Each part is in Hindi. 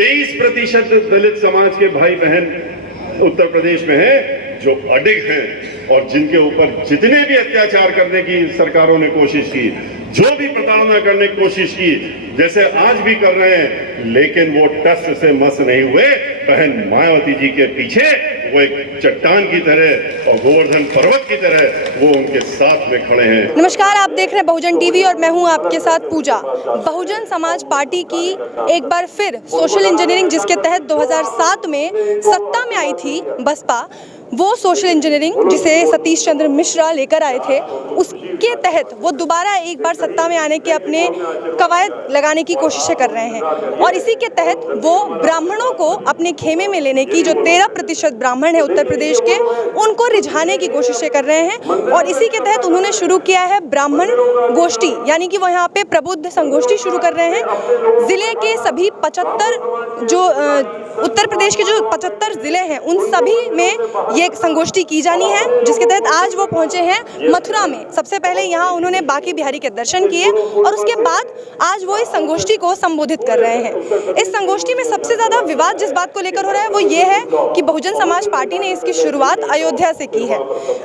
23% दलित समाज के भाई बहन उत्तर प्रदेश में हैं जो अडिग हैं और जिनके ऊपर जितने भी अत्याचार करने की सरकारों ने कोशिश की, जो भी प्रताड़ना करने की कोशिश की, जैसे आज भी कर रहे हैं, लेकिन वो टस से मस नहीं हुए। बहन मायावती जी के पीछे वो एक चट्टान की तरह और गोवर्धन पर्वत की तरह वो उनके साथ में खड़े हैं। नमस्कार, आप देख रहे हैं बहुजन टीवी और मैं हूं आपके साथ पूजा। बहुजन समाज पार्टी की एक बार फिर सोशल इंजीनियरिंग, जिसके तहत 2007 में सत्ता में आई थी बसपा, वो सोशल इंजीनियरिंग जिसे सतीश चंद्र मिश्रा लेकर आए थे, उसके तहत वो दोबारा एक बार सत्ता में आने के अपने कवायद लगाने की कोशिशें कर रहे हैं। और इसी के तहत वो ब्राह्मणों को अपने खेमे में लेने की, जो 13% ब्राह्मण है उत्तर प्रदेश के, उनको रिझाने की कोशिशें कर रहे हैं। और इसी के तहत उन्होंने शुरू किया है ब्राह्मण गोष्ठी, यानी कि वो यहाँ पे प्रबुद्ध संगोष्ठी शुरू कर रहे हैं। जिले के सभी 75 जो उत्तर प्रदेश के जो 75 जिले हैं, उन सभी में ये संगोष्ठी की जानी है, जिसके तहत आज वो पहुंचे हैं मथुरा में। सबसे पहले यहाँ उन्होंने बांके बिहारी के दर्शन किए और उसके बाद आज वो इस संगोष्ठी को संबोधित कर रहे हैं। इस संगोष्ठी में सबसे ज्यादा विवाद जिस बात को लेकर हो रहा है वो ये है कि बहुजन समाज पार्टी ने इसकी शुरुआत अयोध्या से की है।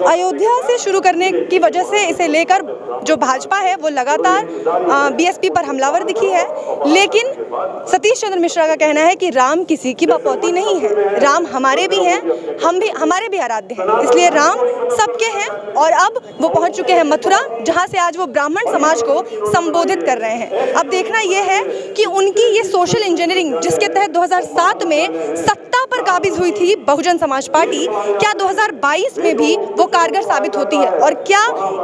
अयोध्या से शुरू करने की वजह से इसे लेकर जो भाजपा है वो लगातार बीएसपी पर हमलावर दिखी है। लेकिन सतीश चंद्र मिश्रा का कहना है कि राम किसी की बपौती नहीं है, राम हमारे भी हैं, हमारे भी आराध्य हैं, इसलिए राम सबके हैं। और अब वो पहुंच चुके हैं मथुरा, जहां से आज वो ब्राह्मण समाज को संबोधित कर रहे हैं। अब देखना यह है कि उनकी ये सोशल इंजीनियरिंग, जिसके तहत 2007 में सत्ता पर काबिज हुई थी बहुजन समाज पार्टी, क्या 2022 में भी वो कारगर साबित होती है और क्या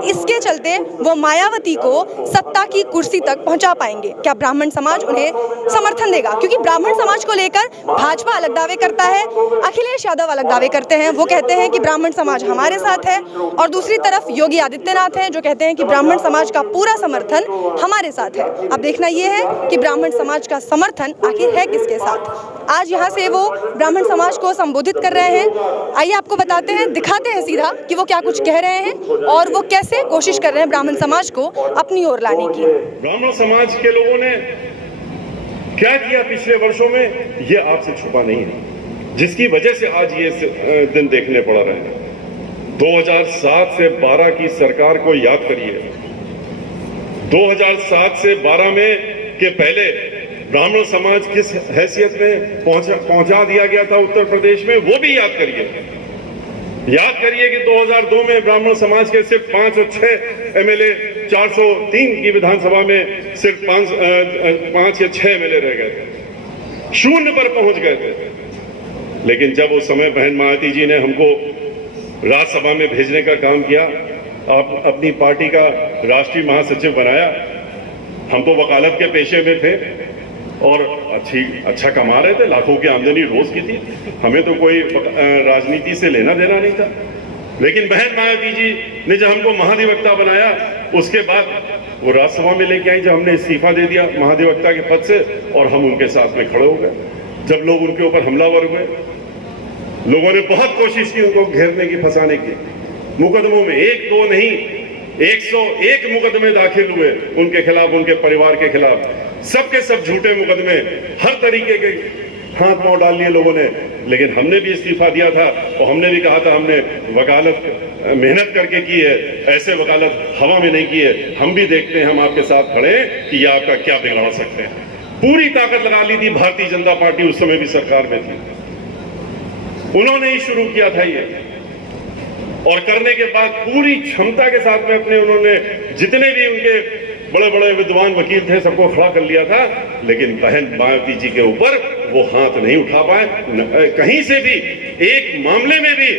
इसके चलते वो मायावती को सत्ता की कुर्सी तक पहुंचा पाएंगे? क्या ब्राह्मण समाज उन्हें समर्थन देगा? क्योंकि ब्राह्मण समाज को लेकर भाजपा अलग दावे करता है, अखिलेश यादव अलग दावे करते हैं। वो कहते हैं कि ब्राह्मण समाज हमारे साथ है, और दूसरी तरफ योगी आदित्यनाथ हैं जो कहते हैं कि ब्राह्मण समाज का पूरा समर्थन हमारे साथ है। अब देखना यह है कि ब्राह्मण समाज का समर्थन आखिर है किसके साथ। आज यहाँ से वो ब्राह्मण समाज को संबोधित कर रहे हैं। आइए आपको बताते हैं, दिखाते हैं सीधा कि वो क्या कुछ कह रहे हैं और वो कैसे कोशिश कर रहे हैं ब्राह्मण समाज को अपनी ओर लाने की। ब्राह्मण समाज के लोगों ने क्या किया पिछले वर्षों में, ये आपसे छुपा नहीं है, जिसकी वजह से आज ये दिन देखने पड़ रहे हैं। 2007 से 12 की सरकार को याद करिए। 2007 से 12 में के पहले ब्राह्मण समाज किस हैसियत में पहुंचा दिया गया था उत्तर प्रदेश में, वो भी याद करिए। याद करिए कि 2002 में ब्राह्मण समाज के सिर्फ 5 और 6 एमएलए, 403 की विधानसभा में सिर्फ 5 या 6 एमएलए रह गए थे, 0 पर पहुंच गए थे। लेकिन जब उस समय बहन मायावती जी ने हमको राज्यसभा में भेजने का काम किया, आप अपनी पार्टी का राष्ट्रीय महासचिव बनाया, हम तो वकालत के पेशे में थे और अच्छा कमा रहे थे, लाखों की आमदनी रोज की थी, हमें तो कोई राजनीति से लेना देना नहीं था। लेकिन बहन मायावती जी ने जब हमको महाधिवक्ता बनाया, उसके बाद वो राज्यसभा में लेके आई, जब हमने इस्तीफा दे दिया महाधिवक्ता के पद से, और हम उनके साथ में खड़े हो गए। जब लोग उनके ऊपर हमलावर हुए, लोगों ने बहुत कोशिश की उनको घेरने की, फंसाने की, मुकदमों में 1-2 नहीं 101 मुकदमे दाखिल हुए उनके खिलाफ, उनके परिवार के खिलाफ, सबके सब झूठे मुकदमे, हर तरीके के हाथ पांव डाल लिए लोगों ने। लेकिन हमने भी इस्तीफा दिया था और हमने भी कहा था हमने वकालत मेहनत करके की है, ऐसे वकालत हवा में नहीं की है। हम भी देखते हैं, हम आपके साथ खड़े हैं कि ये आपका क्या बिगाड़ सकते हैं। पूरी ताकत लगा ली थी भारतीय जनता पार्टी, उस समय भी सरकार में थी, उन्होंने ही शुरू किया था ये, और करने के बाद पूरी क्षमता के साथ में अपने उन्होंने जितने भी उनके बड़े बड़े विद्वान वकील थे सबको खड़ा कर लिया था। लेकिन बहन मायावती जी के ऊपर वो हाथ नहीं उठा पाए, कहीं से भी एक मामले में भी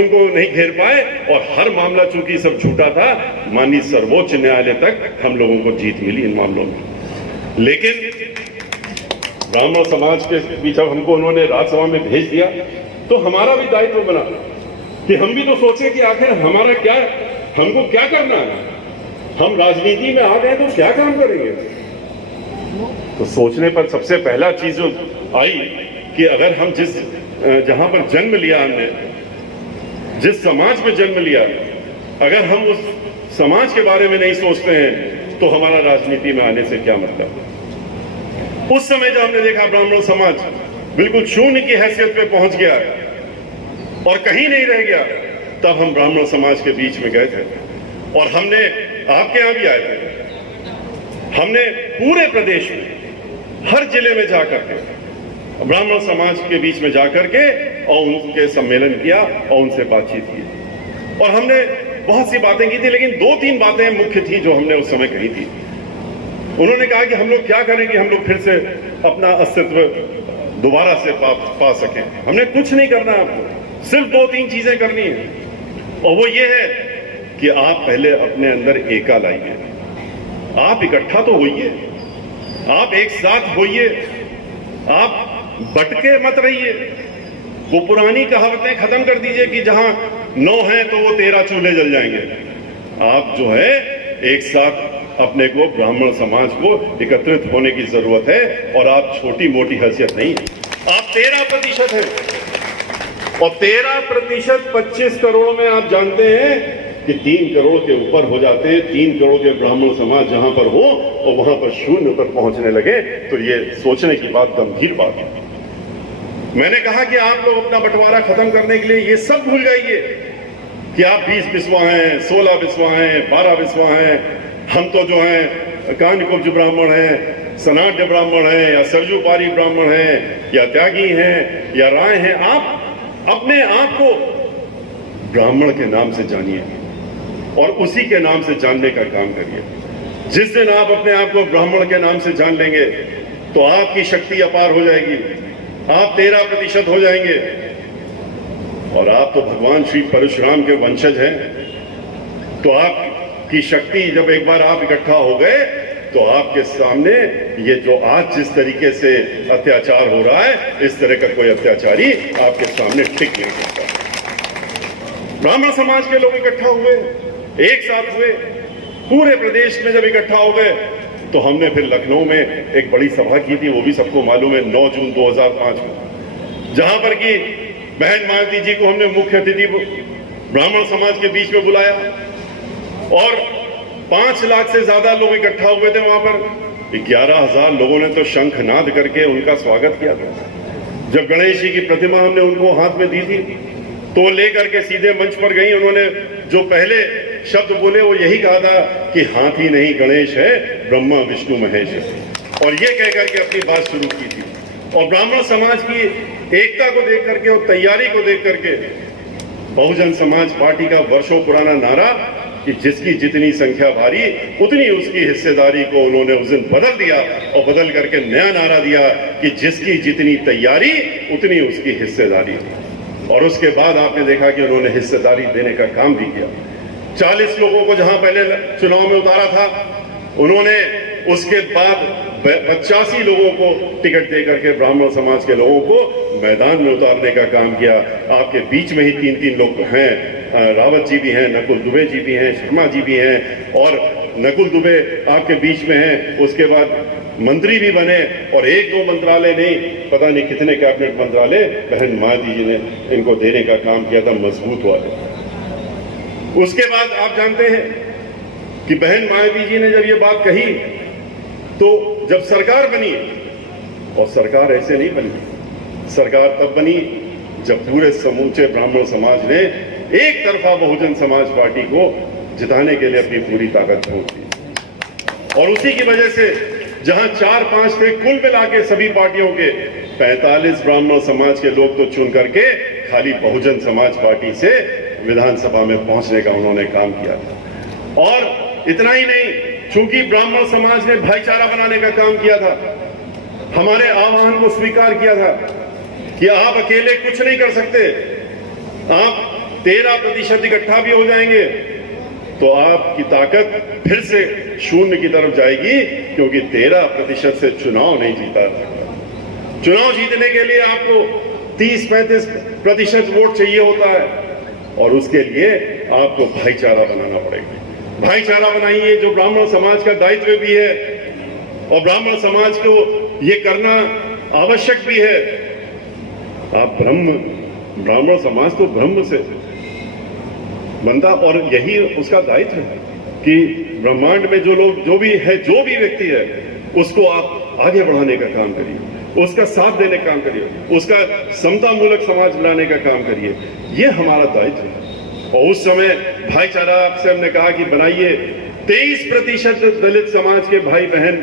उनको नहीं घेर पाए, और हर मामला चूंकि सब झूठा था, माननीय सर्वोच्च न्यायालय तक हम लोगों को जीत मिली इन मामलों में। लेकिन ब्राह्मण समाज के बीच जब हमको उन्होंने राज्यसभा में भेज दिया, तो हमारा भी दायित्व बना कि हम भी तो सोचे कि आखिर हमारा क्या, हमको क्या करना है, हम राजनीति में आ गए तो क्या काम करेंगे। तो सोचने पर सबसे पहला चीज जो आई कि अगर हम जहां पर जन्म लिया, हमने जिस समाज में जन्म लिया, अगर हम उस समाज के बारे में नहीं सोचते हैं तो हमारा राजनीति में आने से क्या मतलब। उस समय जब हमने देखा ब्राह्मण समाज बिल्कुल शून्य की हैसियत पे पहुंच गया और कहीं नहीं रह गया, तब हम ब्राह्मण समाज के बीच में गए थे और हमने आपके यहां भी आए थे। हमने पूरे प्रदेश में हर जिले में जाकर के ब्राह्मण समाज के बीच में जाकर के और उनके सम्मेलन किया और उनसे बातचीत की और हमने बहुत सी बातें की थी, लेकिन 2-3 बातें मुख्य थी जो हमने उस समय कही थी। उन्होंने कहा कि हम लोग क्या करें कि हम लोग फिर से अपना अस्तित्व दोबारा से पा सकें। हमने कुछ नहीं करना, आपको सिर्फ 2-3 चीजें करनी है और वो ये है कि आप पहले अपने अंदर एकता लाइए, आप इकट्ठा तो होइए, आप एक साथ होइए, आप बटके मत रहिए। वो पुरानी कहावतें खत्म कर दीजिए कि जहां 9 हैं तो वो 13 चूल्हे जल जाएंगे। आप जो है एक साथ अपने को ब्राह्मण समाज को एकत्रित होने की जरूरत है और आप छोटी मोटी हैसियत नहीं, आप 13% हैं और 13% 25 करोड़ में आप जानते हैं कि 3 करोड़ के ऊपर हो जाते हैं। 3 करोड़ के ब्राह्मण समाज जहां पर हो और वहां पर शून्य पर पहुंचने लगे तो ये सोचने की बात, गंभीर बात है। मैंने कहा कि आप लोग अपना बंटवारा खत्म करने के लिए ये सब भूल जाइए कि आप 20 बिस्वा हैं, 16 बिस्वा हैं, 12 बिस्वा हैं। हम तो जो हैं कांडकुब्ज ब्राह्मण हैं, सनाड्य ब्राह्मण हैं, या सरजूपारी ब्राह्मण हैं, या त्यागी हैं, या राय हैं। आप अपने आप को ब्राह्मण के नाम से जानिए और उसी के नाम से जानने का काम करिए। जिस दिन आप अपने आप को ब्राह्मण के नाम से जान लेंगे तो आपकी शक्ति अपार हो जाएगी, आप 13% हो जाएंगे और आप तो भगवान श्री परशुराम के वंशज हैं। तो आपकी शक्ति जब एक बार आप इकट्ठा हो गए तो आपके सामने ये जो आज जिस तरीके से अत्याचार हो रहा है, इस तरह का कोई अत्याचारी आपके सामने टिक नहीं सकता। ब्राह्मण समाज के लोग इकट्ठा हुए, एक साथ हुए, पूरे प्रदेश में जब इकट्ठा हो गए तो हमने फिर लखनऊ में एक बड़ी सभा की थी, वो भी सबको मालूम है, 9 जून 2005 को, जहां पर कि बहन मायावती जी को हमने मुख्य अतिथि ब्राह्मण समाज के बीच में बुलाया और 5 लाख से ज्यादा लोग इकट्ठा हुए थे। वहां पर 11,000 लोगों ने तो शंखनाद करके उनका स्वागत किया था। जब गणेश जी की प्रतिमा हमने उनको हाथ में दी थी तो लेकर के सीधे मंच पर गई। उन्होंने जो पहले शब्द बोले वो यही कहा था कि हाथी नहीं गणेश है, ब्रह्मा विष्णु महेश है, और ये कह करके अपनी बात शुरू की थी। और ब्राह्मण समाज की एकता को देख करके और तैयारी को देख करके बहुजन समाज पार्टी का वर्षों पुराना नारा कि जिसकी जितनी संख्या भारी उतनी उसकी हिस्सेदारी को उन्होंने उस दिन बदल दिया और बदल करके नया नारा दिया कि जिसकी जितनी तैयारी उतनी उसकी हिस्सेदारी। और उसके बाद आपने देखा कि उन्होंने हिस्सेदारी देने का काम भी किया। 40 लोगों को जहां पहले चुनाव में उतारा था, उन्होंने उसके बाद 85 लोगों को टिकट दे करके ब्राह्मण समाज के लोगों को मैदान में उतारने का काम किया। आपके बीच में ही 3-3 लोग हैं, रावत जी भी हैं, नकुल दुबे जी भी हैं, शर्मा जी भी हैं, और नकुल दुबे आपके बीच में हैं। उसके बाद मंत्री भी बने और 1-2 मंत्रालय नहीं, पता नहीं कितने कैबिनेट मंत्रालय बहन मायावती जी ने इनको देने का काम किया था, मजबूत वाले। उसके बाद आप जानते हैं कि बहन मायावती जी ने जब ये बात कही तो जब सरकार बनी, और सरकार ऐसे नहीं बनी, सरकार तब बनी जब पूरे समूचे ब्राह्मण समाज ने एक तरफा बहुजन समाज पार्टी को जिताने के लिए अपनी पूरी ताकत झोंक दी। और उसी की वजह से जहां 4-5 थे, कुल मिला के सभी पार्टियों के 45 ब्राह्मण समाज के लोग तो चुन करके खाली बहुजन समाज पार्टी से विधानसभा में पहुंचने का उन्होंने काम किया था। और इतना ही नहीं, चूंकि ब्राह्मण समाज ने भाईचारा बनाने का काम किया था, हमारे आह्वान को स्वीकार किया था कि आप अकेले कुछ नहीं कर सकते, आप 13% इकट्ठा भी हो जाएंगे तो आपकी ताकत फिर से शून्य की तरफ जाएगी, क्योंकि 13% से चुनाव नहीं जीता सकता। चुनाव जीतने के लिए आपको 30-35% वोट चाहिए होता है और उसके लिए आपको भाईचारा बनाना पड़ेगा। भाईचारा बनाइए, जो ब्राह्मण समाज का दायित्व भी है और ब्राह्मण समाज को ये करना आवश्यक भी है। आप ब्राह्मण समाज तो ब्रह्म से बनता और यही उसका दायित्व है कि ब्रह्मांड में जो लोग, जो भी व्यक्ति है, उसको आप आगे बढ़ाने का काम करिए, उसका साथ देने का काम करिए, उसका समतामूलक समाज बनाने का काम करिए। ये हमारा दायित्व है। और उस समय भाईचारा आपसे हमने कहा कि बनाइए। 23% दलित समाज के भाई बहन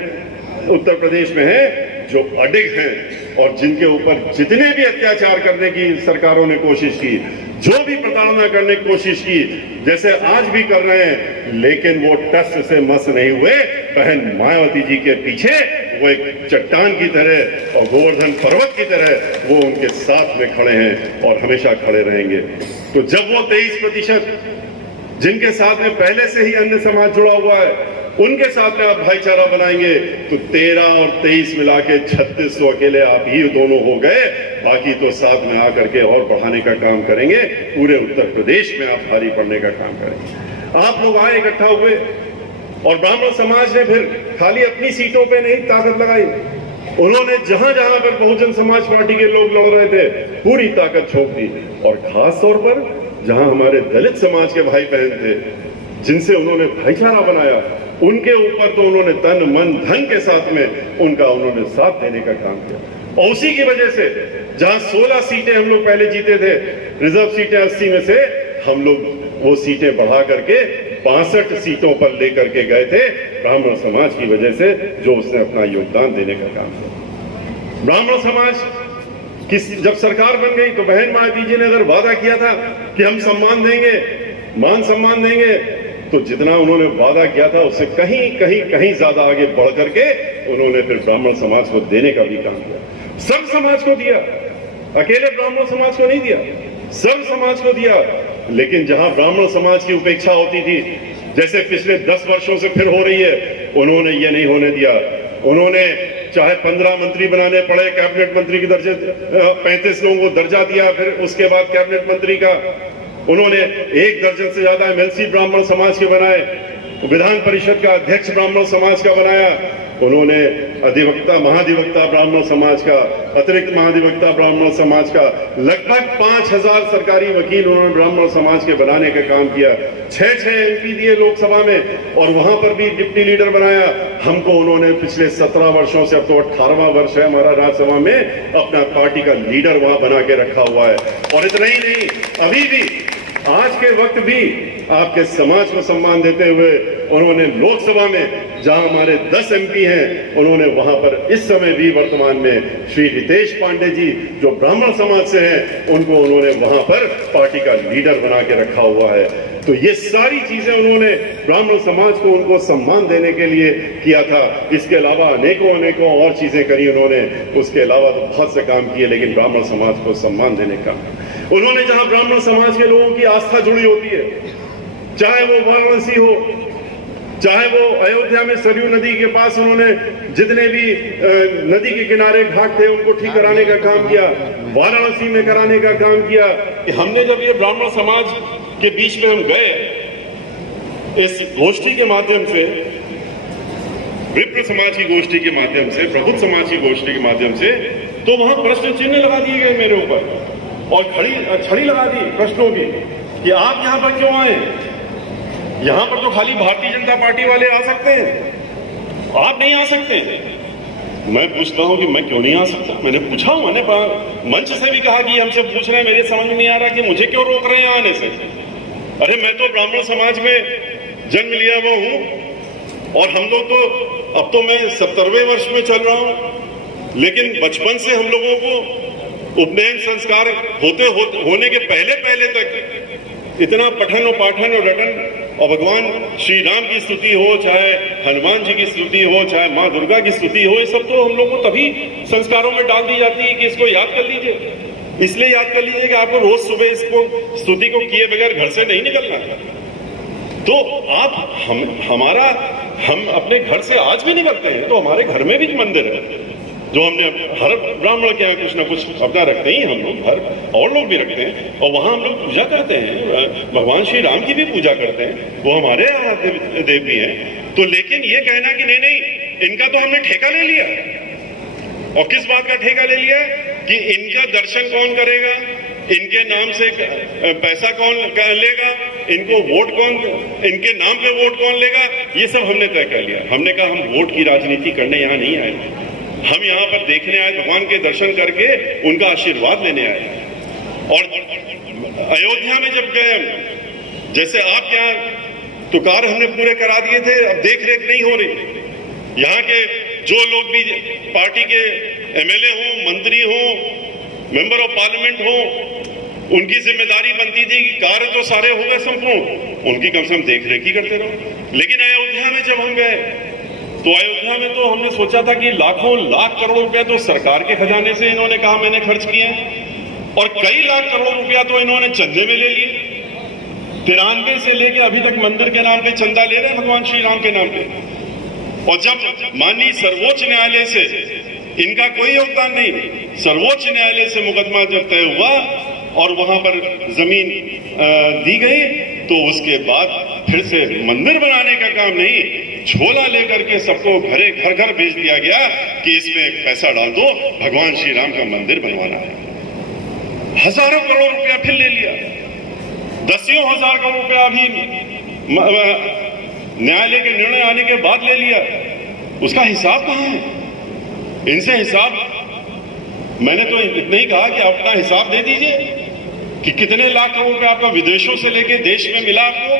उत्तर प्रदेश में हैं जो अडिग हैं और जिनके ऊपर जितने भी अत्याचार करने की सरकारों ने कोशिश की, जो भी प्रताड़ना करने की कोशिश की, जैसे आज भी कर रहे हैं, लेकिन वो टस से मस नहीं हुए। बहन मायावती जी के पीछे वो एक चट्टान की तरह और गोवर्धन पर्वत की तरह वो उनके साथ में खड़े हैं और हमेशा खड़े रहेंगे। तो जब वो 23% जिनके साथ में पहले से ही अन्य समाज जुड़ा हुआ है, उनके साथ में आप भाईचारा बनाएंगे तो 13 और 23 मिला के 36 तो अकेले आप ही दोनों हो गए। बाकी तो साथ में आकर के और बढ़ाने का काम करेंगे। पूरे उत्तर प्रदेश में आप भारी पड़ने का काम करेंगे। आप लोग आए, इकट्ठा हुए और ब्राह्मण समाज ने फिर खाली अपनी सीटों पे नहीं ताकत लगाई, उन्होंने जहां जहां पर बहुजन समाज पार्टी के लोग लड़ रहे थे पूरी ताकत झोंक दी। और खास तौर पर जहां हमारे दलित समाज के भाई बहन थे जिनसे उन्होंने भाईचारा बनाया, उनके ऊपर तो उन्होंने तन मन धन के साथ में उन्होंने साथ देने का काम किया। और उसी की वजह से जहां 16 सीटें हम लोग पहले जीते थे, रिजर्व सीटें 80 में से हम लोग वो सीटें बढ़ा करके 62 सीटों पर लेकर के गए थे, ब्राह्मण समाज की वजह से, जो उसने अपना योगदान देने का काम किया। ब्राह्मण समाज की जब सरकार बन गई तो बहन मायावती जी ने अगर वादा किया था कि हम सम्मान देंगे, मान सम्मान देंगे, तो जितना उन्होंने वादा किया था उससे कहीं ज्यादा आगे बढ़ करके उन्होंने फिर ब्राह्मण समाज को देने का भी काम किया। सब समाज को दिया, अकेले ब्राह्मण समाज को नहीं दिया, सब समाज को दिया। लेकिन जहां ब्राह्मण समाज की उपेक्षा होती थी, जैसे पिछले 10 वर्षों से फिर हो रही है, उन्होंने ये नहीं होने दिया। उन्होंने चाहे 15 मंत्री बनाने पड़े, कैबिनेट मंत्री के दर्जे 35 लोगों को दर्जा दिया, फिर उसके बाद कैबिनेट मंत्री का उन्होंने 1 दर्जन से ज्यादा एमएलसी ब्राह्मण समाज के बनाए, विधान परिषद का अध्यक्ष ब्राह्मण समाज का बनाया, उन्होंने अधिवक्ता महाधिवक्ता ब्राह्मण समाज का, अतिरिक्त महाधिवक्ता ब्राह्मण समाज का, लगभग 5000 सरकारी वकील उन्होंने ब्राह्मण समाज के बनाने का काम किया। 6 एमपी दिए लोकसभा में और वहां पर भी डिप्टी लीडर बनाया। हमको उन्होंने पिछले 17 वर्षों से, अब तो 18वां वर्ष है हमारा राज्यसभा में, अपना पार्टी का लीडर वहां बना के रखा हुआ है। और इतना ही नहीं, अभी भी आज के वक्त भी आपके समाज को सम्मान देते हुए उन्होंने लोकसभा में जहां हमारे 10 एमपी हैं, उन्होंने वहां पर इस समय भी वर्तमान में श्री रितेश पांडे जी जो ब्राह्मण समाज से हैं, उनको उन्होंने वहां पर पार्टी का लीडर बना के रखा हुआ है। तो ये सारी चीजें उन्होंने ब्राह्मण समाज को उनको सम्मान देने के लिए किया था। इसके अलावा अनेकों और चीजें करी उन्होंने, उसके अलावा तो बहुत से काम किए, लेकिन ब्राह्मण समाज को सम्मान देने का उन्होंने, जहां ब्राह्मण समाज के लोगों की आस्था जुड़ी होती है, चाहे वो वाराणसी हो, चाहे वो अयोध्या में सरयू नदी के पास उन्होंने जितने भी नदी के किनारे घाट थे उनको ठीक कराने का काम किया, वाराणसी में कराने का काम किया। कि हमने जब ये ब्राह्मण समाज के बीच में हम गए इस गोष्ठी के माध्यम से, विप्र समाज की गोष्ठी के माध्यम से, प्रबुद्ध समाज की गोष्ठी के माध्यम से, तो वहां प्रश्न चिन्ह लगा दिए गए मेरे ऊपर और छड़ी लगा दी प्रश्नों की कि आप यहां पर क्यों आए, यहां पर तो खाली भारतीय जनता पार्टी वाले आ सकते हैं, आप नहीं आ सकते। मैं पूछता हूं कि मैं क्यों नहीं आ सकता। मैंने पूछा, मैंने मंच से भी कहा कि हमसे पूछ रहे हैं, मेरे समझ में नहीं आ रहा कि मुझे क्यों रोक रहे हैं आने से। अरे मैं तो ब्राह्मण समाज में जन्म लिया हुआ हूं और हम लोग तो, अब तो मैं 70वें वर्ष में चल रहा हूं, लेकिन बचपन से हम लोगों को उपनयन संस्कार होने के पहले तक इतना पठन और पाठन और रटन, और भगवान श्री राम की स्तुति हो, चाहे हनुमान जी की स्तुति हो, चाहे माँ दुर्गा की स्तुति हो, ये सब तो हम लोग को तभी संस्कारों में डाल दी जाती है कि इसको याद कर लीजिए। इसलिए याद कर लीजिए कि आपको रोज सुबह इसको स्तुति को किए बगैर घर से नहीं निकलना। तो हम अपने घर से आज भी निकलते हैं तो हमारे घर में भी मंदिर है, जो हमने हर ब्राह्मण के यहाँ कुछ ना कुछ अपना रखते ही हम लोग, हर और लोग भी रखते हैं, और वहां हम लोग पूजा करते हैं, भगवान श्री राम की भी पूजा करते हैं, वो हमारे आराध्य देव भी हैं। तो लेकिन ये कहना कि नहीं इनका तो हमने ठेका ले लिया, और किस बात का ठेका ले लिया कि इनका दर्शन कौन करेगा, इनके नाम से पैसा कौन लेगा, इनको वोट कौन, इनके नाम पे वोट कौन लेगा, ये सब हमने तय कर लिया। हमने कहा हम वोट की राजनीति करने यहाँ नहीं आए, हम यहाँ पर देखने आए, भगवान के दर्शन करके उनका आशीर्वाद लेने आए। और अयोध्या में जब गए, जैसे आपके यहाँ तो कार्य हमने पूरे करा दिए थे, अब देख रेख नहीं हो रही। यहाँ के जो लोग भी पार्टी के एमएलए हों, मंत्री हों, मेंबर ऑफ पार्लियामेंट हों, उनकी जिम्मेदारी बनती थी कि कार्य तो सारे हो गए संपूर्ण, उनकी कम से कम देख रेख ही करते रहो। लेकिन अयोध्या में जब हम गए तो अयोध्या में तो हमने सोचा था कि लाखों लाख करोड़ रुपए तो सरकार के खजाने से इन्होंने कहा मैंने खर्च किए हैं, और कई लाख करोड़ रुपया तो इन्होंने चंदे में ले लिए। 93 से लेकर अभी तक मंदिर के नाम पे चंदा ले रहे हैं, भगवान श्री राम के नाम पे। और जब माननीय सर्वोच्च न्यायालय से इनका कोई योगदान नहीं, सर्वोच्च न्यायालय से मुकदमा जब तय हुआ और वहां पर जमीन दी गई, तो उसके बाद फिर से मंदिर बनाने का काम नहीं, झोला लेकर के सबको घरे घर घर भेज दिया गया कि इसमें पैसा डाल दो, भगवान श्री राम का मंदिर बनवाना है। हजारों करोड़ रुपया फिर ले लिया, दसियों हजार करोड़ रुपया अभी न्यायालय के निर्णय आने के बाद ले लिया। उसका हिसाब कहां है? इनसे हिसाब, मैंने तो इतना ही कहा कि अपना हिसाब दे दीजिए कि कितने लाख करोड़ रुपया आपका विदेशों से लेके देश में मिला आपको,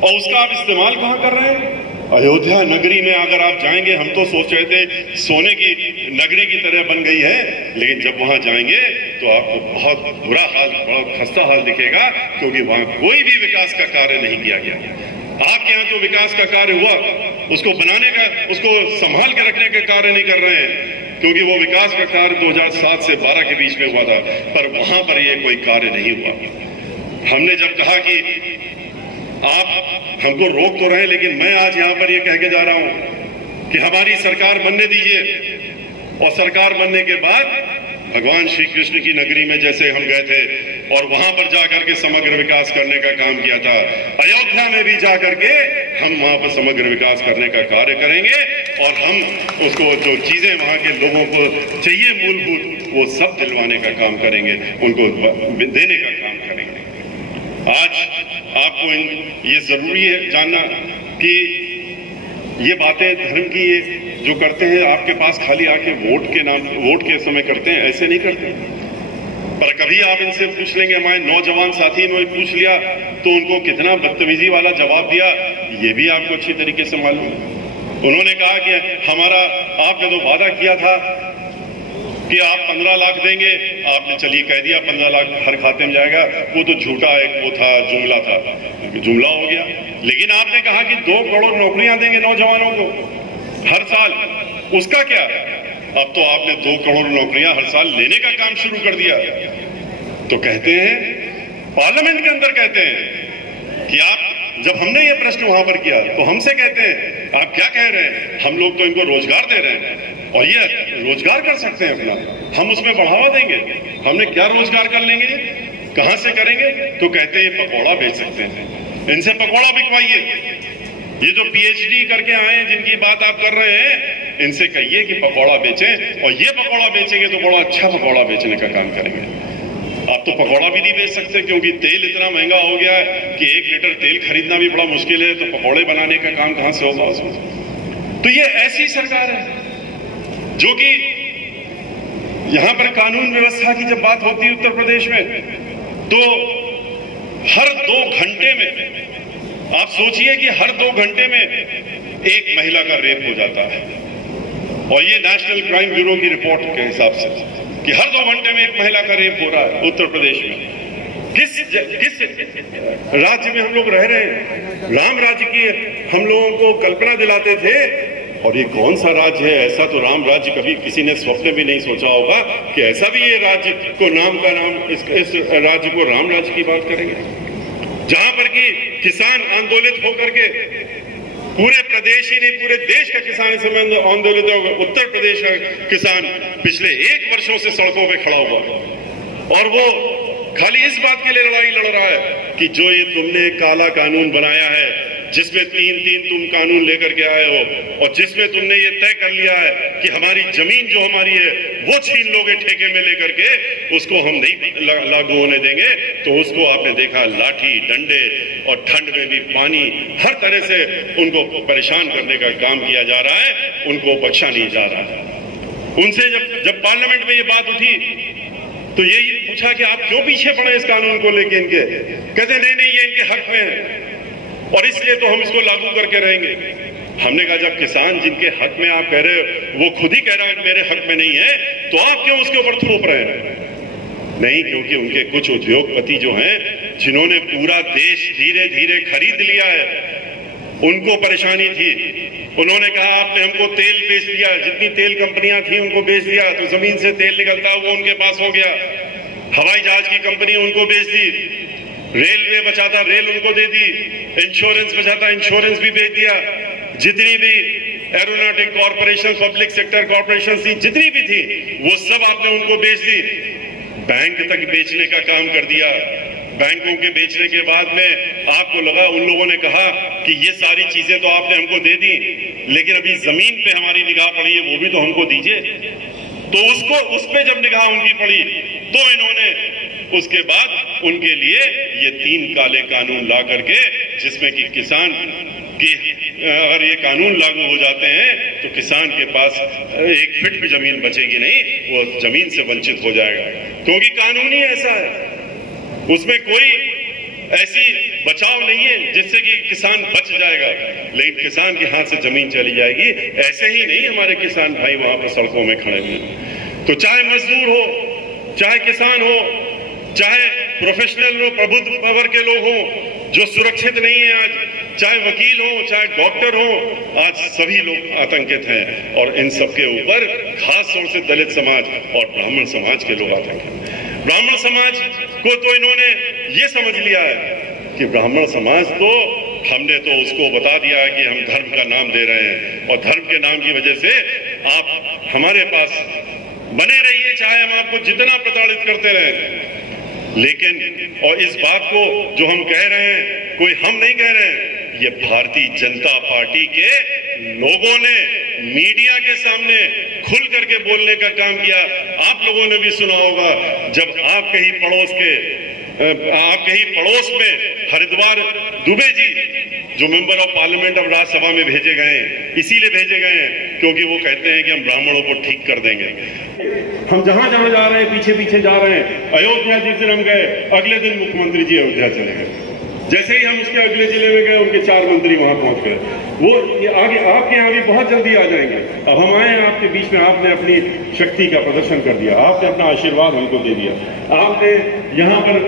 और उसका आप इस्तेमाल कहां कर रहे हैं? अयोध्या नगरी में अगर आप जाएंगे, हम तो सोच रहे थे सोने की नगरी की तरह बन गई है, लेकिन जब वहां जाएंगे तो आपको बहुत बुरा हाल, बहुत खस्ता हाल दिखेगा, क्योंकि वहां कोई भी विकास का कार्य नहीं किया गया। आपके यहाँ जो विकास का कार्य हुआ, उसको बनाने का, उसको संभाल के रखने का कार्य नहीं कर रहे हैं, क्योंकि वो विकास का कार्य 2007 से 12 के बीच में हुआ था, पर वहां पर ये कोई कार्य नहीं हुआ। हमने जब कहा कि आप हमको रोक तो रहे, लेकिन मैं आज यहां पर ये कह के जा रहा हूं कि हमारी सरकार बनने दीजिए, और सरकार बनने के बाद भगवान श्री कृष्ण की नगरी में जैसे हम गए थे और वहां पर जाकर के समग्र विकास करने का काम किया था, अयोध्या में भी जाकर के हम वहां पर समग्र विकास करने का कार्य करेंगे, और हम उसको जो चीजें वहां के लोगों को चाहिए मूलभूत, वो सब दिलवाने का काम करेंगे, उनको देने का काम करेंगे। आज आपको ये जरूरी है जानना कि ये बातें धर्म की जो करते हैं, आपके पास खाली आके वोट के समय करते हैं, ऐसे नहीं करते। पर कभी आप इनसे पूछ लेंगे, हमारे नौजवान साथी ने पूछ लिया तो उनको कितना बदतमीजी वाला जवाब दिया, ये भी आपको अच्छी तरीके से मालूम है। उन्होंने कहा कि हमारा, आपने तो वादा किया था कि आप 15 लाख देंगे, आपने चलिए कह दिया 15 लाख हर खाते में जाएगा, वो तो झूठा एक वो था, जुमला था, जुमला हो गया। लेकिन आपने कहा कि 2 करोड़ नौकरियां देंगे नौजवानों को हर साल, उसका क्या? अब तो आपने 2 करोड़ नौकरियां हर साल लेने का काम शुरू कर दिया। तो कहते हैं, पार्लियामेंट के अंदर कहते हैं कि आप, जब हमने ये प्रश्न वहां पर किया तो हमसे कहते हैं आप क्या कह रहे हैं, हम लोग तो इनको रोजगार दे रहे हैं और ये रोजगार कर सकते हैं अपना, हम उसमें बढ़ावा देंगे। हमने क्या रोजगार कर लेंगे, कहां से करेंगे? तो कहते हैं पकौड़ा बेच सकते हैं, इनसे पकौड़ा बिकवाइए। ये जो पीएचडी करके आए हैं जिनकी बात आप कर रहे हैं, इनसे कहिए कि पकौड़ा बेचें, और ये पकौड़ा बेचेंगे तो बड़ा अच्छा पकौड़ा बेचने का काम करेंगे। आप तो पकौड़ा भी नहीं बेच सकते, क्योंकि तेल इतना महंगा हो गया है कि 1 लीटर तेल खरीदना भी बड़ा मुश्किल है, तो पकौड़े बनाने का काम कहां से होगा उसमें? तो ये ऐसी सरकार है जो कि यहां पर कानून व्यवस्था की जब बात होती है उत्तर प्रदेश में, तो हर 2 घंटे में, आप सोचिए कि हर 2 घंटे में एक महिला का रेप हो जाता है, और ये नेशनल क्राइम ब्यूरो की रिपोर्ट के हिसाब से कि हर 2 घंटे में एक महिला का रेप हो रहा है उत्तर प्रदेश में। किस राज्य में हम लोग रह रहे हैं? राम राज्य की हम लोगों को कल्पना दिलाते थे, और ये कौन सा राज्य है? ऐसा तो राम राज्य कभी किसी ने स्वप्न भी नहीं सोचा होगा कि ऐसा भी ये राज्य को इस राज्य को राम राज्य की बात करेंगे, जहां पर कि किसान आंदोलित होकर के, पूरे प्रदेश ही नहीं पूरे देश का किसान इस समय आंदोलित होगा। उत्तर प्रदेश का किसान पिछले 1 वर्षों से सड़कों पे खड़ा हुआ, और वो खाली इस बात के लिए लड़ाई लड़ रहा है कि जो ये तुमने काला कानून बनाया है, जिसमें 3 तुम कानून लेकर के आए हो, और जिसमें तुमने ये तय कर लिया है कि हमारी जमीन जो हमारी है वो छीन लोगे ठेके में लेकर के, उसको हम नहीं लागू होने देंगे। तो उसको आपने देखा, लाठी डंडे और ठंड में भी पानी, हर तरह से उनको परेशान करने का काम किया जा रहा है, उनको बख्शा नहीं जा रहा है। उनसे जब पार्लियामेंट में ये बात उठी तो यही पूछा कि आप क्यों पीछे पड़े इस कानून को लेके इनके, कहते नहीं ये इनके हक में है और इसलिए तो हम इसको लागू करके रहेंगे। हमने कहा जब किसान जिनके हक में आप कह रहे हो वो खुद ही कह रहा है मेरे हक में नहीं है, तो आप क्यों उसके ऊपर थोप रहे हैं? नहीं, क्योंकि उनके कुछ उद्योगपति जो हैं जिन्होंने पूरा देश धीरे धीरे खरीद लिया है, उनको परेशानी थी। उन्होंने कहा आपने हमको तेल बेच दिया, जितनी तेल कंपनियां थी उनको बेच दिया, तो जमीन से तेल निकलता वो उनके पास हो गया। हवाई जहाज की कंपनी उनको बेच दी, रेलवे बचाता रेल उनको दे दी, इंश्योरेंस बचाता इंश्योरेंस भी बेच दिया। जितनी भी aeronautic corporation, public sector corporation थी, जितनी भी थी, वो सब आपने उनको बेच दी। बैंक तक बेचने का काम कर दिया। बैंकों के बेचने के बाद में आपको लगा, उन लोगों ने कहा कि ये सारी चीजें तो आपने हमको दे दी, लेकिन अभी जमीन पे हमारी निगाह पड़ी है, वो भी तो हमको दीजिए। तो उस पे जब निगाह उनकी पड़ी तो इन्होंने उसके बाद उनके लिए ये 3 काले कानून ला करके, जिसमें कि किसान की अगर ये कानून लागू हो जाते हैं तो किसान के पास 1 फीट भी जमीन बचेगी नहीं, वो जमीन से वंचित हो जाएगा, क्योंकि कानून ही ऐसा है। उसमें कोई ऐसी बचाव नहीं है जिससे कि किसान बच जाएगा, लेकिन किसान के हाथ से जमीन चली जाएगी। ऐसे ही नहीं हमारे किसान भाई वहां पर सड़कों में खड़े हुए। तो चाहे मजदूर हो, चाहे किसान हो, चाहे प्रोफेशनल हो, प्रबुद्ध वर्ग के लोग हो जो सुरक्षित नहीं है आज, चाहे वकील हो, चाहे डॉक्टर हो, आज सभी लोग आतंकित हैं। और इन सबके ऊपर खास तौर से दलित समाज और ब्राह्मण समाज के लोग आतंकित हैं। ब्राह्मण समाज को तो इन्होंने ये समझ लिया है कि ब्राह्मण समाज तो हमने तो उसको बता दिया है कि हम धर्म का नाम दे रहे हैं, और धर्म के नाम की वजह से आप हमारे पास बने रहिए, चाहे हम आपको जितना प्रताड़ित करते रहें। लेकिन और इस बात को जो हम कह रहे हैं, कोई हम नहीं कह रहे हैं, ये भारतीय जनता पार्टी के लोगों ने मीडिया के सामने खुल करके बोलने का काम किया। आप लोगों ने भी सुना होगा, जब आपके ही पड़ोस में हरिद्वार दुबे जी जो मेंबर ऑफ पार्लियामेंट अब राज्यसभा में भेजे गए हैं, इसीलिए भेजे गए हैं क्योंकि वो कहते हैं कि हम ब्राह्मणों को ठीक कर देंगे। हम जहां जहां जा रहे हैं पीछे पीछे जा रहे हैं। अयोध्या जिस दिन हम गए, अगले दिन मुख्यमंत्री जी अयोध्या चले गए। जैसे ही हम उसके अगले जिले में गए, उनके 4 मंत्री वहां पहुंच गए। वो आगे आपके यहाँ भी बहुत जल्दी आ जाएंगे। अब हम आए हैं आपके बीच में, आपने अपनी शक्ति का प्रदर्शन कर दिया, आपने अपना आशीर्वाद हमको दे दिया। आपने यहाँ पर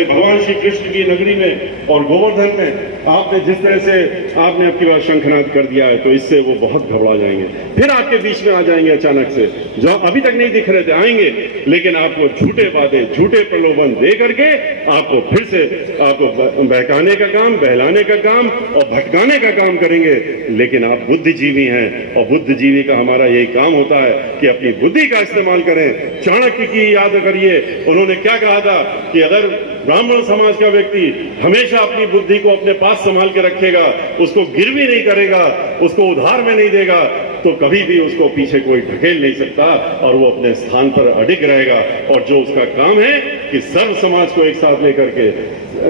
भगवान श्री कृष्ण की नगरी में और गोवर्धन में आपने जिस तरह से आपने आपकी बात शंखनाद कर दिया है, तो इससे वो बहुत घबरा जाएंगे। फिर आपके बीच में आ जाएंगे अचानक से, जो अभी तक नहीं दिख रहे थे, आएंगे, लेकिन आपको झूठे वादे, झूठे प्रलोभन दे करके आपको फिर से आपको बहकाने का काम, बहलाने का काम और भटकाने का काम करेंगे। लेकिन आप बुद्धिजीवी हैं, और बुद्धिजीवी का हमारा यही काम होता है कि अपनी बुद्धि का इस्तेमाल करें। चाणक्य की याद करिए, उन्होंने क्या कहा था कि अगर ब्राह्मण समाज का व्यक्ति हमेशा अपनी बुद्धि को अपने पास संभाल के रखेगा, उसको गिरवी नहीं करेगा, उसको उधार में नहीं देगा, तो कभी भी उसको पीछे कोई ढकेल नहीं सकता और वो अपने स्थान पर अडिग रहेगा। और जो उसका काम है कि सर्व समाज को एक साथ लेकर के,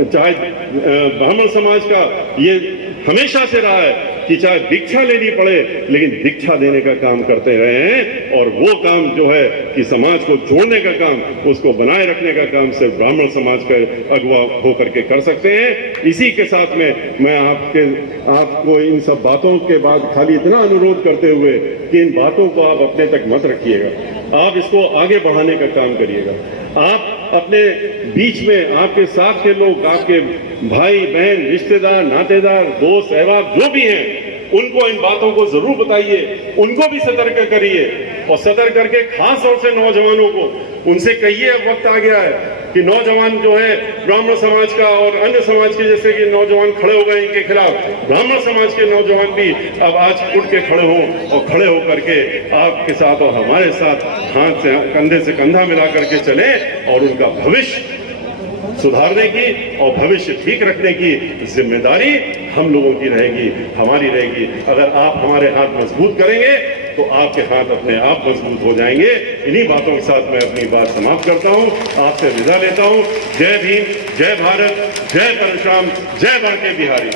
चाहे ब्राह्मण समाज का ये हमेशा से रहा है कि चाहे दीक्षा लेनी पड़े, लेकिन दीक्षा देने का काम करते रहे हैं। और वो काम जो है कि समाज को जोड़ने का काम, उसको बनाए रखने का काम सिर्फ ब्राह्मण समाज का अगुवा होकर के कर सकते हैं। इसी के साथ में मैं आपको इन सब बातों के बाद खाली इतना अनुरोध करते हुए कि इन बातों को आप अपने तक मत रखिएगा, आप इसको आगे बढ़ाने का काम करिएगा। आप अपने बीच में आपके साथ के लोग, आपके भाई बहन, रिश्तेदार, नातेदार, दोस्त, अहबाब जो भी हैं, उनको इन बातों को जरूर बताइए, उनको भी सतर्क करिए। और सतर्क करके खास तौर से नौजवानों को उनसे कहिए, अब वक्त आ गया है कि नौजवान जो है ब्राह्मण समाज का और अन्य समाज के जैसे कि नौजवान खड़े हो गए इनके खिलाफ, ब्राह्मण समाज के नौजवान भी अब आज उठ के खड़े हों और खड़े होकर के आपके साथ और हमारे साथ हाथ से कंधे से कंधा मिला करके चले और उनका भविष्य सुधारने की और भविष्य ठीक रखने की जिम्मेदारी हम लोगों की रहेगी, हमारी रहेगी। अगर आप हमारे हाथ मजबूत करेंगे तो आपके हाथ अपने आप मजबूत हो जाएंगे। इन्हीं बातों के साथ मैं अपनी बात समाप्त करता हूं, आपसे विदा लेता हूं। जय भीम, जय भारत, जय परशुराम, जय बांके बिहारी।